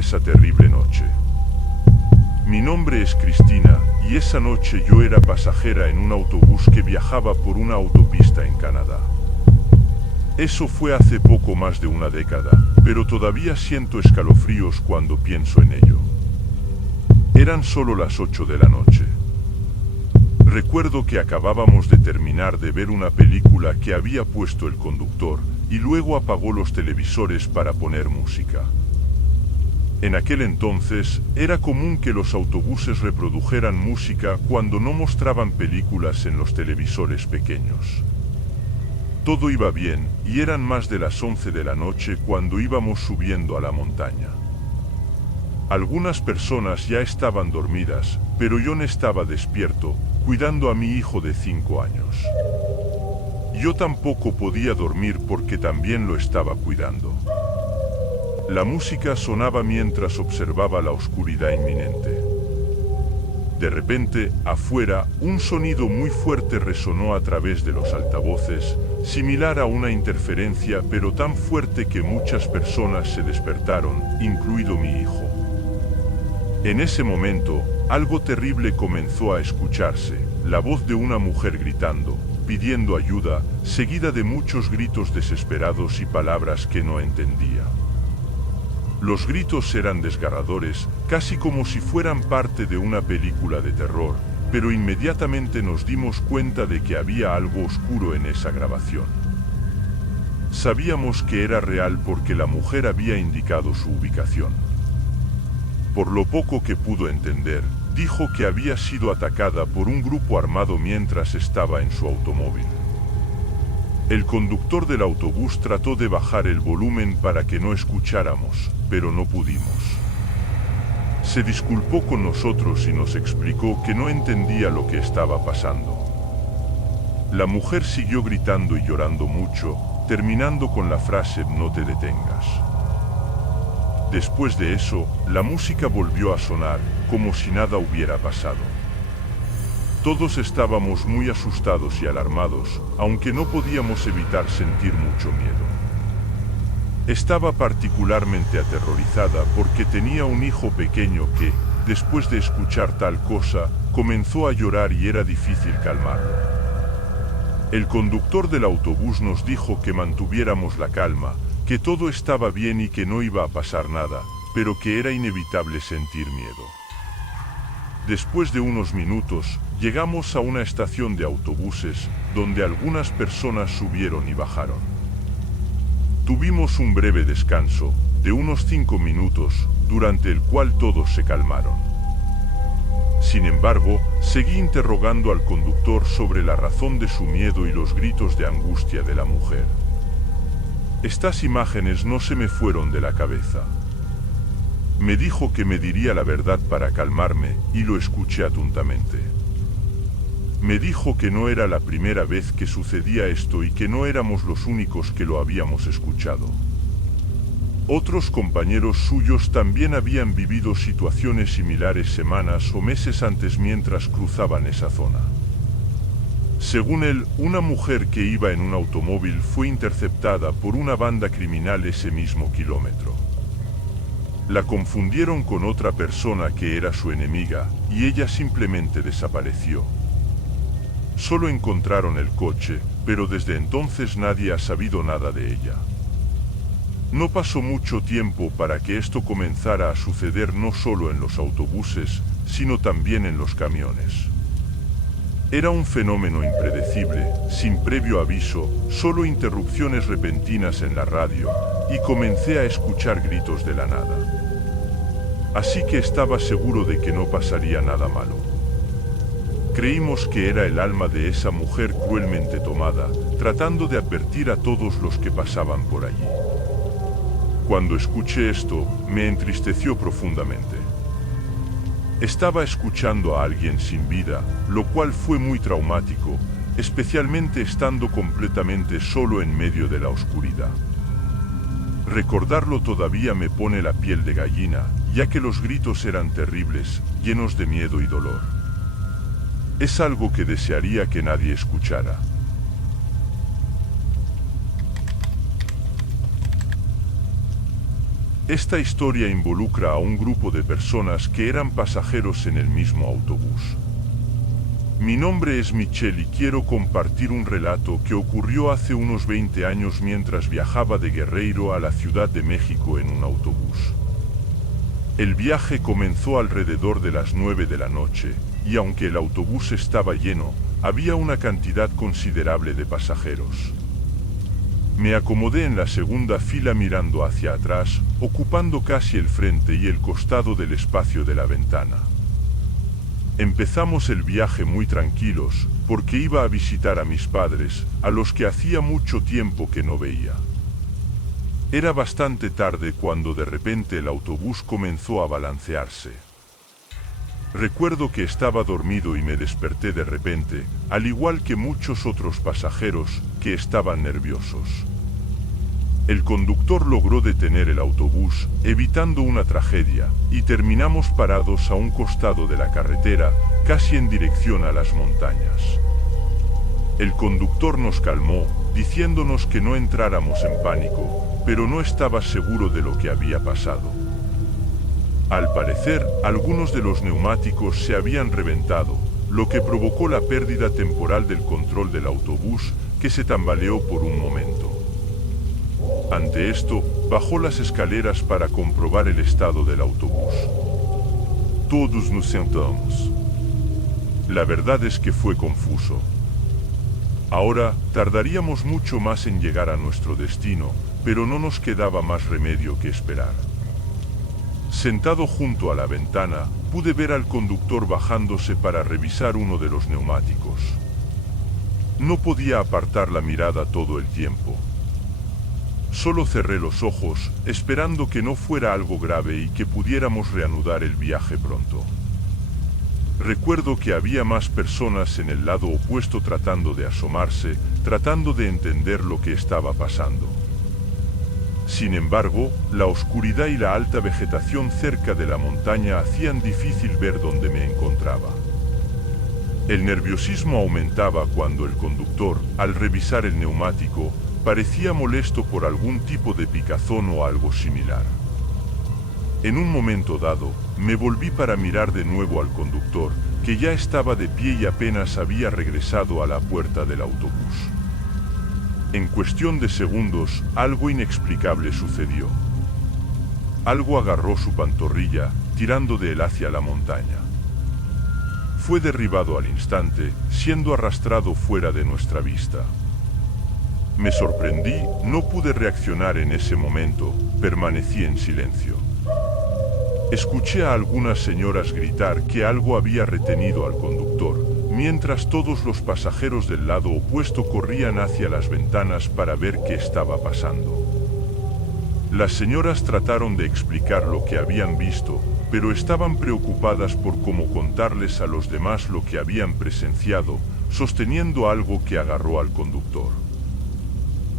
esa terrible noche. Mi nombre es Cristina, y esa noche yo era pasajera en un autobús que viajaba por una autopista en Canadá. Eso fue hace poco más de una década, pero todavía siento escalofríos cuando pienso en ello. Eran solo las 8 de la noche. Recuerdo que acabábamos de terminar de ver una película que había puesto el conductor, y luego apagó los televisores para poner música. En aquel entonces, era común que los autobuses reprodujeran música cuando no mostraban películas en los televisores pequeños. Todo iba bien, y eran más de las 11 de la noche cuando íbamos subiendo a la montaña. Algunas personas ya estaban dormidas, pero yo no estaba despierto, cuidando a mi hijo de 5 años. Yo tampoco podía dormir porque también lo estaba cuidando. La música sonaba mientras observaba la oscuridad inminente. De repente, afuera, un sonido muy fuerte resonó a través de los altavoces, similar a una interferencia, pero tan fuerte que muchas personas se despertaron, incluido mi hijo. En ese momento, algo terrible comenzó a escucharse, la voz de una mujer gritando, pidiendo ayuda, seguida de muchos gritos desesperados y palabras que no entendía. Los gritos eran desgarradores, casi como si fueran parte de una película de terror, pero inmediatamente nos dimos cuenta de que había algo oscuro en esa grabación. Sabíamos que era real porque la mujer había indicado su ubicación. Por lo poco que pudo entender, dijo que había sido atacada por un grupo armado mientras estaba en su automóvil. El conductor del autobús trató de bajar el volumen para que no escucháramos, pero no pudimos. Se disculpó con nosotros y nos explicó que no entendía lo que estaba pasando. La mujer siguió gritando y llorando mucho, terminando con la frase "no te detengas". Después de eso, la música volvió a sonar, como si nada hubiera pasado. Todos estábamos muy asustados y alarmados, aunque no podíamos evitar sentir mucho miedo. Estaba particularmente aterrorizada porque tenía un hijo pequeño que, después de escuchar tal cosa, comenzó a llorar y era difícil calmarlo. El conductor del autobús nos dijo que mantuviéramos la calma, que todo estaba bien y que no iba a pasar nada, pero que era inevitable sentir miedo. Después de unos minutos, llegamos a una estación de autobuses, donde algunas personas subieron y bajaron. Tuvimos un breve descanso, de unos 5 minutos, durante el cual todos se calmaron. Sin embargo, seguí interrogando al conductor sobre la razón de su miedo y los gritos de angustia de la mujer. Estas imágenes no se me fueron de la cabeza. Me dijo que me diría la verdad para calmarme, y lo escuché atentamente. Me dijo que no era la primera vez que sucedía esto y que no éramos los únicos que lo habíamos escuchado. Otros compañeros suyos también habían vivido situaciones similares semanas o meses antes mientras cruzaban esa zona. Según él, una mujer que iba en un automóvil fue interceptada por una banda criminal ese mismo kilómetro. La confundieron con otra persona que era su enemiga, y ella simplemente desapareció. Solo encontraron el coche, pero desde entonces nadie ha sabido nada de ella. No pasó mucho tiempo para que esto comenzara a suceder no solo en los autobuses, sino también en los camiones. Era un fenómeno impredecible, sin previo aviso, solo interrupciones repentinas en la radio, y comencé a escuchar gritos de la nada. Así que estaba seguro de que no pasaría nada malo. Creímos que era el alma de esa mujer cruelmente tomada, tratando de advertir a todos los que pasaban por allí. Cuando escuché esto, me entristeció profundamente. Estaba escuchando a alguien sin vida, lo cual fue muy traumático, especialmente estando completamente solo en medio de la oscuridad. Recordarlo todavía me pone la piel de gallina, ya que los gritos eran terribles, llenos de miedo y dolor. Es algo que desearía que nadie escuchara. Esta historia involucra a un grupo de personas que eran pasajeros en el mismo autobús. Mi nombre es Michelle y quiero compartir un relato que ocurrió hace unos 20 años mientras viajaba de Guerreiro a la Ciudad de México en un autobús. El viaje comenzó alrededor de las 9 de la noche, y aunque el autobús estaba lleno, había una cantidad considerable de pasajeros. Me acomodé en la segunda fila mirando hacia atrás, ocupando casi el frente y el costado del espacio de la ventana. Empezamos el viaje muy tranquilos, porque iba a visitar a mis padres, a los que hacía mucho tiempo que no veía. Era bastante tarde cuando de repente el autobús comenzó a balancearse. Recuerdo que estaba dormido y me desperté de repente, al igual que muchos otros pasajeros que estaban nerviosos. El conductor logró detener el autobús, evitando una tragedia, y terminamos parados a un costado de la carretera, casi en dirección a las montañas. El conductor nos calmó, diciéndonos que no entráramos en pánico, pero no estaba seguro de lo que había pasado. Al parecer, algunos de los neumáticos se habían reventado, lo que provocó la pérdida temporal del control del autobús, que se tambaleó por un momento. Ante esto, bajó las escaleras para comprobar el estado del autobús. Todos nos sentamos. La verdad es que fue confuso. Ahora, tardaríamos mucho más en llegar a nuestro destino, pero no nos quedaba más remedio que esperar. Sentado junto a la ventana, pude ver al conductor bajándose para revisar uno de los neumáticos. No podía apartar la mirada todo el tiempo. Solo cerré los ojos, esperando que no fuera algo grave y que pudiéramos reanudar el viaje pronto. Recuerdo que había más personas en el lado opuesto tratando de asomarse, tratando de entender lo que estaba pasando. Sin embargo, la oscuridad y la alta vegetación cerca de la montaña hacían difícil ver dónde me encontraba. El nerviosismo aumentaba cuando el conductor, al revisar el neumático, parecía molesto por algún tipo de picazón o algo similar. En un momento dado, me volví para mirar de nuevo al conductor, que ya estaba de pie y apenas había regresado a la puerta del autobús. En cuestión de segundos, algo inexplicable sucedió. Algo agarró su pantorrilla, tirando de él hacia la montaña. Fue derribado al instante, siendo arrastrado fuera de nuestra vista. Me sorprendí, no pude reaccionar en ese momento, permanecí en silencio. Escuché a algunas señoras gritar que algo había retenido al conductor, mientras todos los pasajeros del lado opuesto corrían hacia las ventanas para ver qué estaba pasando. Las señoras trataron de explicar lo que habían visto, pero estaban preocupadas por cómo contarles a los demás lo que habían presenciado, sosteniendo algo que agarró al conductor.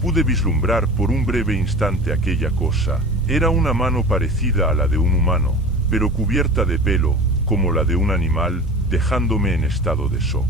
Pude vislumbrar por un breve instante aquella cosa. Era una mano parecida a la de un humano, pero cubierta de pelo, como la de un animal, dejándome en estado de shock.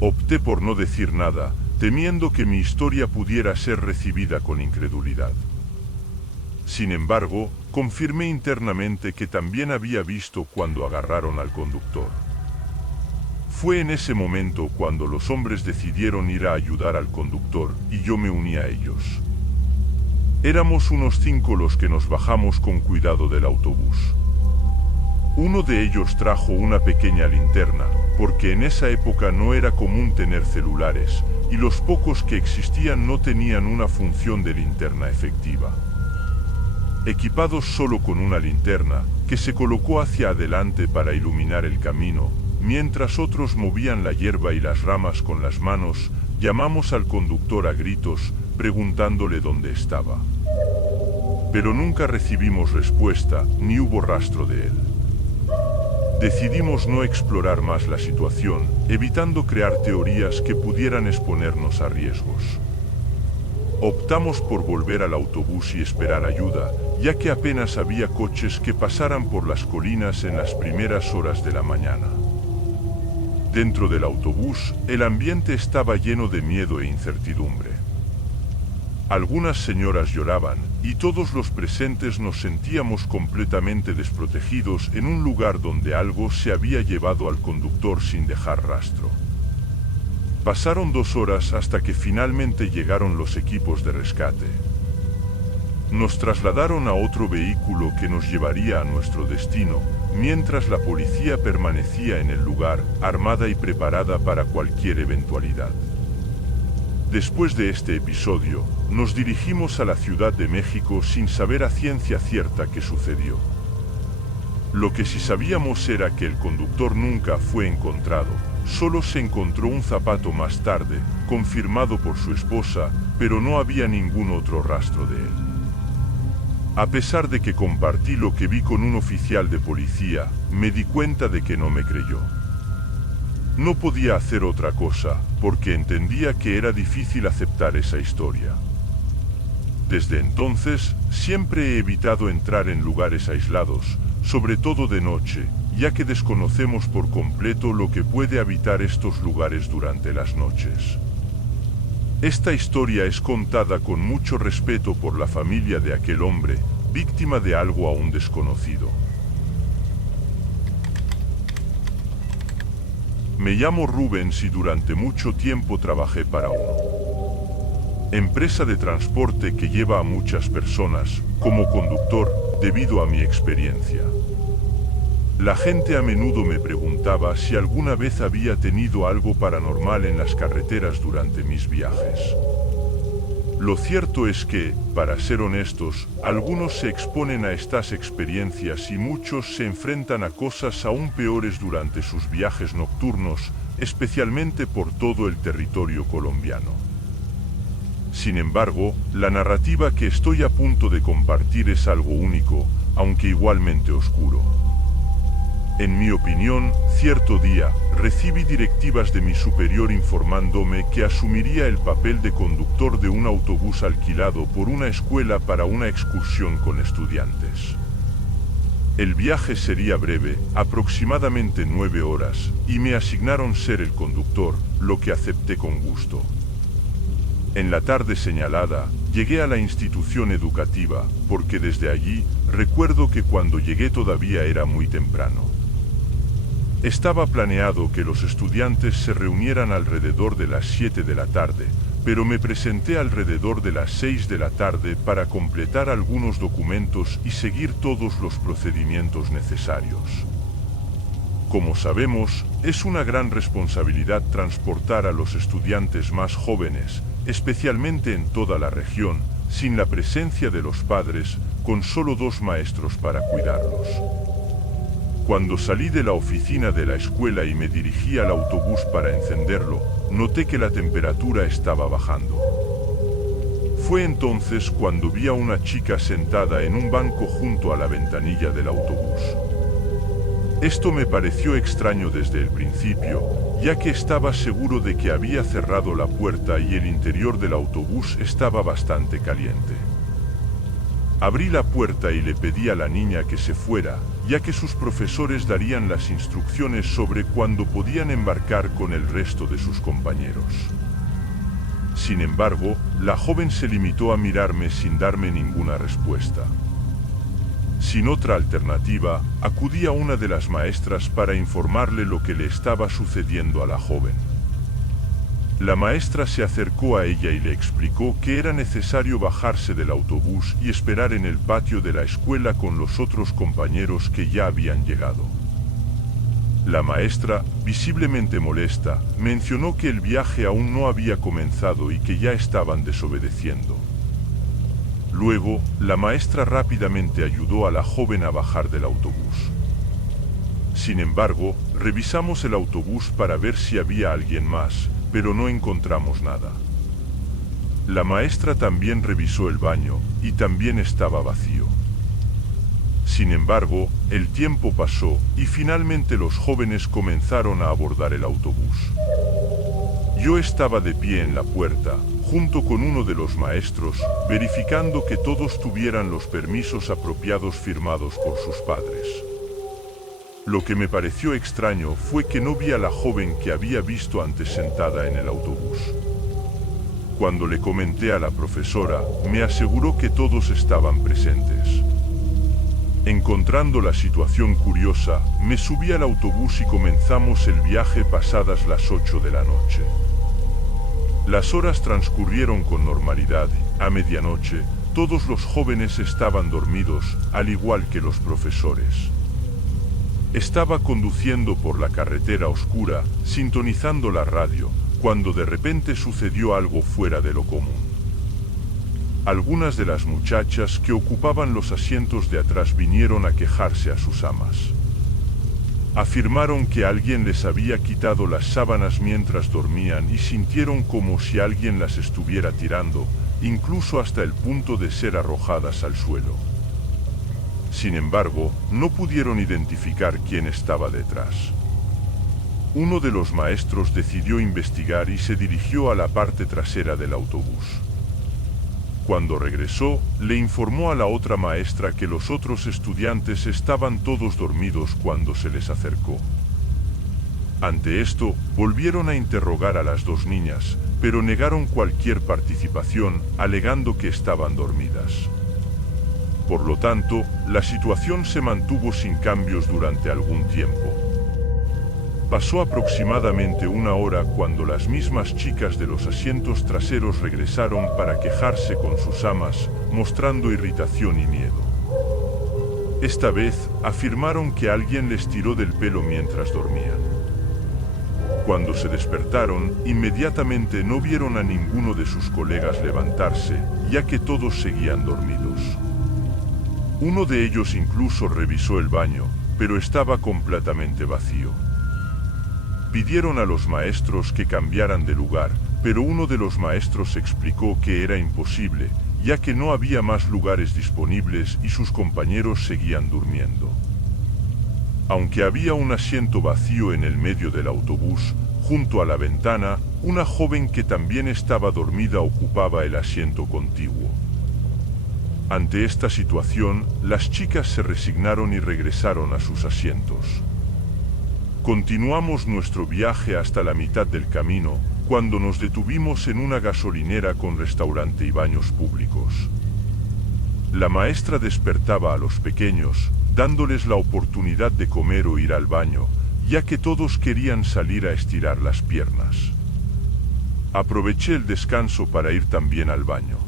Opté por no decir nada, temiendo que mi historia pudiera ser recibida con incredulidad. Sin embargo, confirmé internamente que también había visto cuando agarraron al conductor. Fue en ese momento cuando los hombres decidieron ir a ayudar al conductor, y yo me uní a ellos. Éramos unos 5 los que nos bajamos con cuidado del autobús. Uno de ellos trajo una pequeña linterna, porque en esa época no era común tener celulares, y los pocos que existían no tenían una función de linterna efectiva. Equipados solo con una linterna, que se colocó hacia adelante para iluminar el camino, mientras otros movían la hierba y las ramas con las manos, llamamos al conductor a gritos, preguntándole dónde estaba. Pero nunca recibimos respuesta, ni hubo rastro de él. Decidimos no explorar más la situación, evitando crear teorías que pudieran exponernos a riesgos. Optamos por volver al autobús y esperar ayuda, ya que apenas había coches que pasaran por las colinas en las primeras horas de la mañana. Dentro del autobús, el ambiente estaba lleno de miedo e incertidumbre. Algunas señoras lloraban, y todos los presentes nos sentíamos completamente desprotegidos en un lugar donde algo se había llevado al conductor sin dejar rastro. Pasaron 2 horas hasta que finalmente llegaron los equipos de rescate. Nos trasladaron a otro vehículo que nos llevaría a nuestro destino, mientras la policía permanecía en el lugar, armada y preparada para cualquier eventualidad. Después de este episodio, nos dirigimos a la Ciudad de México sin saber a ciencia cierta qué sucedió. Lo que sí sabíamos era que el conductor nunca fue encontrado, solo se encontró un zapato más tarde, confirmado por su esposa, pero no había ningún otro rastro de él. A pesar de que compartí lo que vi con un oficial de policía, me di cuenta de que no me creyó. No podía hacer otra cosa, porque entendía que era difícil aceptar esa historia. Desde entonces, siempre he evitado entrar en lugares aislados, sobre todo de noche, ya que desconocemos por completo lo que puede habitar estos lugares durante las noches. Esta historia es contada con mucho respeto por la familia de aquel hombre, víctima de algo aún desconocido. Me llamo Rubens y durante mucho tiempo trabajé para una empresa de transporte que lleva a muchas personas, como conductor, debido a mi experiencia. La gente a menudo me preguntaba si alguna vez había tenido algo paranormal en las carreteras durante mis viajes. Lo cierto es que, para ser honestos, algunos se exponen a estas experiencias y muchos se enfrentan a cosas aún peores durante sus viajes nocturnos, especialmente por todo el territorio colombiano. Sin embargo, la narrativa que estoy a punto de compartir es algo único, aunque igualmente oscuro. En mi opinión, cierto día, recibí directivas de mi superior informándome que asumiría el papel de conductor de un autobús alquilado por una escuela para una excursión con estudiantes. El viaje sería breve, aproximadamente 9 horas, y me asignaron ser el conductor, lo que acepté con gusto. En la tarde señalada, llegué a la institución educativa, porque desde allí, recuerdo que cuando llegué todavía era muy temprano. Estaba planeado que los estudiantes se reunieran alrededor de las 7 de la tarde, pero me presenté alrededor de las 6 de la tarde para completar algunos documentos y seguir todos los procedimientos necesarios. Como sabemos, es una gran responsabilidad transportar a los estudiantes más jóvenes, especialmente en toda la región, sin la presencia de los padres, con solo 2 maestros para cuidarlos. Cuando salí de la oficina de la escuela y me dirigí al autobús para encenderlo, noté que la temperatura estaba bajando. Fue entonces cuando vi a una chica sentada en un banco junto a la ventanilla del autobús. Esto me pareció extraño desde el principio, ya que estaba seguro de que había cerrado la puerta y el interior del autobús estaba bastante caliente. Abrí la puerta y le pedí a la niña que se fuera, ya que sus profesores darían las instrucciones sobre cuándo podían embarcar con el resto de sus compañeros. Sin embargo, la joven se limitó a mirarme sin darme ninguna respuesta. Sin otra alternativa, acudí a una de las maestras para informarle lo que le estaba sucediendo a la joven. La maestra se acercó a ella y le explicó que era necesario bajarse del autobús y esperar en el patio de la escuela con los otros compañeros que ya habían llegado. La maestra, visiblemente molesta, mencionó que el viaje aún no había comenzado y que ya estaban desobedeciendo. Luego, la maestra rápidamente ayudó a la joven a bajar del autobús. Sin embargo, revisamos el autobús para ver si había alguien más, pero no encontramos nada. La maestra también revisó el baño, y también estaba vacío. Sin embargo, el tiempo pasó, y finalmente los jóvenes comenzaron a abordar el autobús. Yo estaba de pie en la puerta, junto con uno de los maestros, verificando que todos tuvieran los permisos apropiados firmados por sus padres. Lo que me pareció extraño fue que no vi a la joven que había visto antes sentada en el autobús. Cuando le comenté a la profesora, me aseguró que todos estaban presentes. Encontrando la situación curiosa, me subí al autobús y comenzamos el viaje pasadas las 8 de la noche. Las horas transcurrieron con normalidad. A medianoche, todos los jóvenes estaban dormidos, al igual que los profesores. Estaba conduciendo por la carretera oscura, sintonizando la radio, cuando de repente sucedió algo fuera de lo común. Algunas de las muchachas que ocupaban los asientos de atrás vinieron a quejarse a sus amas. Afirmaron que alguien les había quitado las sábanas mientras dormían y sintieron como si alguien las estuviera tirando, incluso hasta el punto de ser arrojadas al suelo. Sin embargo, no pudieron identificar quién estaba detrás. Uno de los maestros decidió investigar y se dirigió a la parte trasera del autobús. Cuando regresó, le informó a la otra maestra que los otros estudiantes estaban todos dormidos cuando se les acercó. Ante esto, volvieron a interrogar a las dos niñas, pero negaron cualquier participación, alegando que estaban dormidas. Por lo tanto, la situación se mantuvo sin cambios durante algún tiempo. Pasó aproximadamente una hora cuando las mismas chicas de los asientos traseros regresaron para quejarse con sus amas, mostrando irritación y miedo. Esta vez, afirmaron que alguien les tiró del pelo mientras dormían. Cuando se despertaron, inmediatamente no vieron a ninguno de sus colegas levantarse, ya que todos seguían dormidos. Uno de ellos incluso revisó el baño, pero estaba completamente vacío. Pidieron a los maestros que cambiaran de lugar, pero uno de los maestros explicó que era imposible, ya que no había más lugares disponibles y sus compañeros seguían durmiendo. Aunque había un asiento vacío en el medio del autobús, junto a la ventana, una joven que también estaba dormida ocupaba el asiento contiguo. Ante esta situación, las chicas se resignaron y regresaron a sus asientos. Continuamos nuestro viaje hasta la mitad del camino, cuando nos detuvimos en una gasolinera con restaurante y baños públicos. La maestra despertaba a los pequeños, dándoles la oportunidad de comer o ir al baño, ya que todos querían salir a estirar las piernas. Aproveché el descanso para ir también al baño.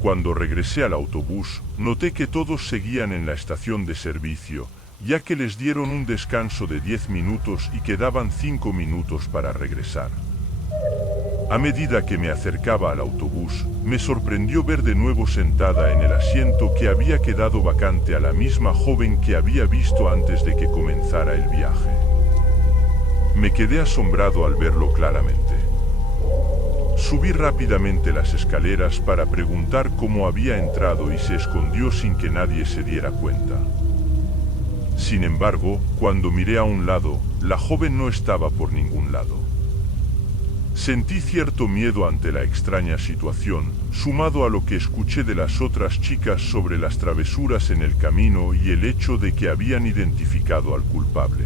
Cuando regresé al autobús, noté que todos seguían en la estación de servicio, ya que les dieron un descanso de 10 minutos y quedaban 5 minutos para regresar. A medida que me acercaba al autobús, me sorprendió ver de nuevo sentada en el asiento que había quedado vacante a la misma joven que había visto antes de que comenzara el viaje. Me quedé asombrado al verlo claramente. Subí rápidamente las escaleras para preguntar cómo había entrado y se escondió sin que nadie se diera cuenta. Sin embargo, cuando miré a un lado, la joven no estaba por ningún lado. Sentí cierto miedo ante la extraña situación, sumado a lo que escuché de las otras chicas sobre las travesuras en el camino y el hecho de que habían identificado al culpable.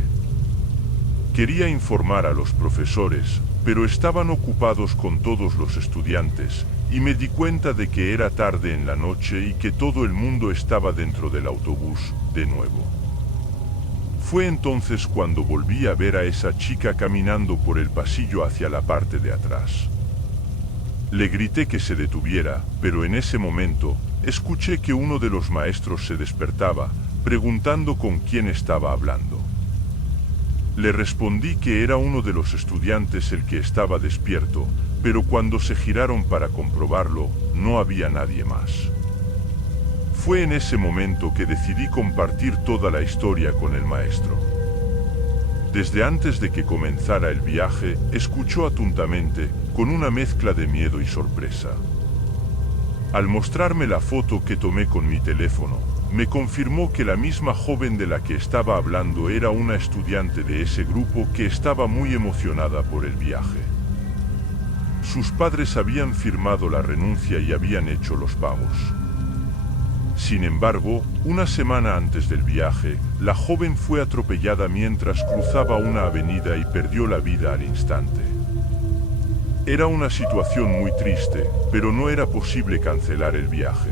Quería informar a los profesores, pero estaban ocupados con todos los estudiantes, y me di cuenta de que era tarde en la noche y que todo el mundo estaba dentro del autobús, de nuevo. Fue entonces cuando volví a ver a esa chica caminando por el pasillo hacia la parte de atrás. Le grité que se detuviera, pero en ese momento, escuché que uno de los maestros se despertaba, preguntando con quién estaba hablando. Le respondí que era uno de los estudiantes el que estaba despierto, pero cuando se giraron para comprobarlo, no había nadie más. Fue en ese momento que decidí compartir toda la historia con el maestro. Desde antes de que comenzara el viaje, escuchó atentamente, con una mezcla de miedo y sorpresa. Al mostrarme la foto que tomé con mi teléfono, me confirmó que la misma joven de la que estaba hablando era una estudiante de ese grupo que estaba muy emocionada por el viaje. Sus padres habían firmado la renuncia y habían hecho los pagos. Sin embargo, una semana antes del viaje, la joven fue atropellada mientras cruzaba una avenida y perdió la vida al instante. Era una situación muy triste, pero no era posible cancelar el viaje.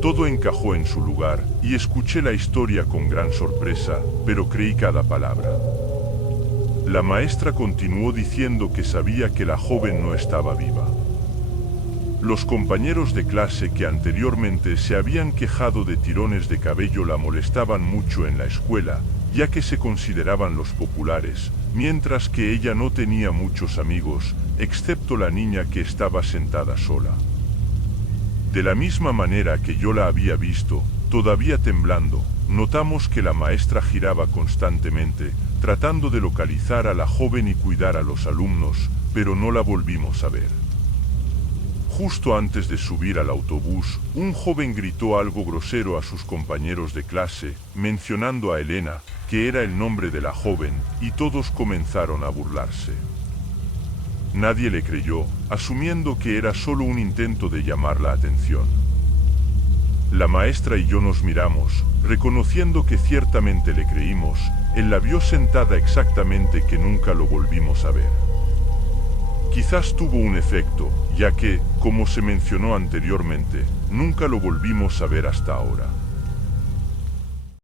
Todo encajó en su lugar, y escuché la historia con gran sorpresa, pero creí cada palabra. La maestra continuó diciendo que sabía que la joven no estaba viva. Los compañeros de clase que anteriormente se habían quejado de tirones de cabello la molestaban mucho en la escuela, ya que se consideraban los populares, mientras que ella no tenía muchos amigos, excepto la niña que estaba sentada sola. De la misma manera que yo la había visto, todavía temblando, notamos que la maestra giraba constantemente, tratando de localizar a la joven y cuidar a los alumnos, pero no la volvimos a ver. Justo antes de subir al autobús, un joven gritó algo grosero a sus compañeros de clase, mencionando a Elena, que era el nombre de la joven, y todos comenzaron a burlarse. Nadie le creyó, asumiendo que era solo un intento de llamar la atención. La maestra y yo nos miramos, reconociendo que ciertamente le creímos. Él la vio sentada exactamente que nunca lo volvimos a ver. Quizás tuvo un efecto, ya que, como se mencionó anteriormente, nunca lo volvimos a ver hasta ahora.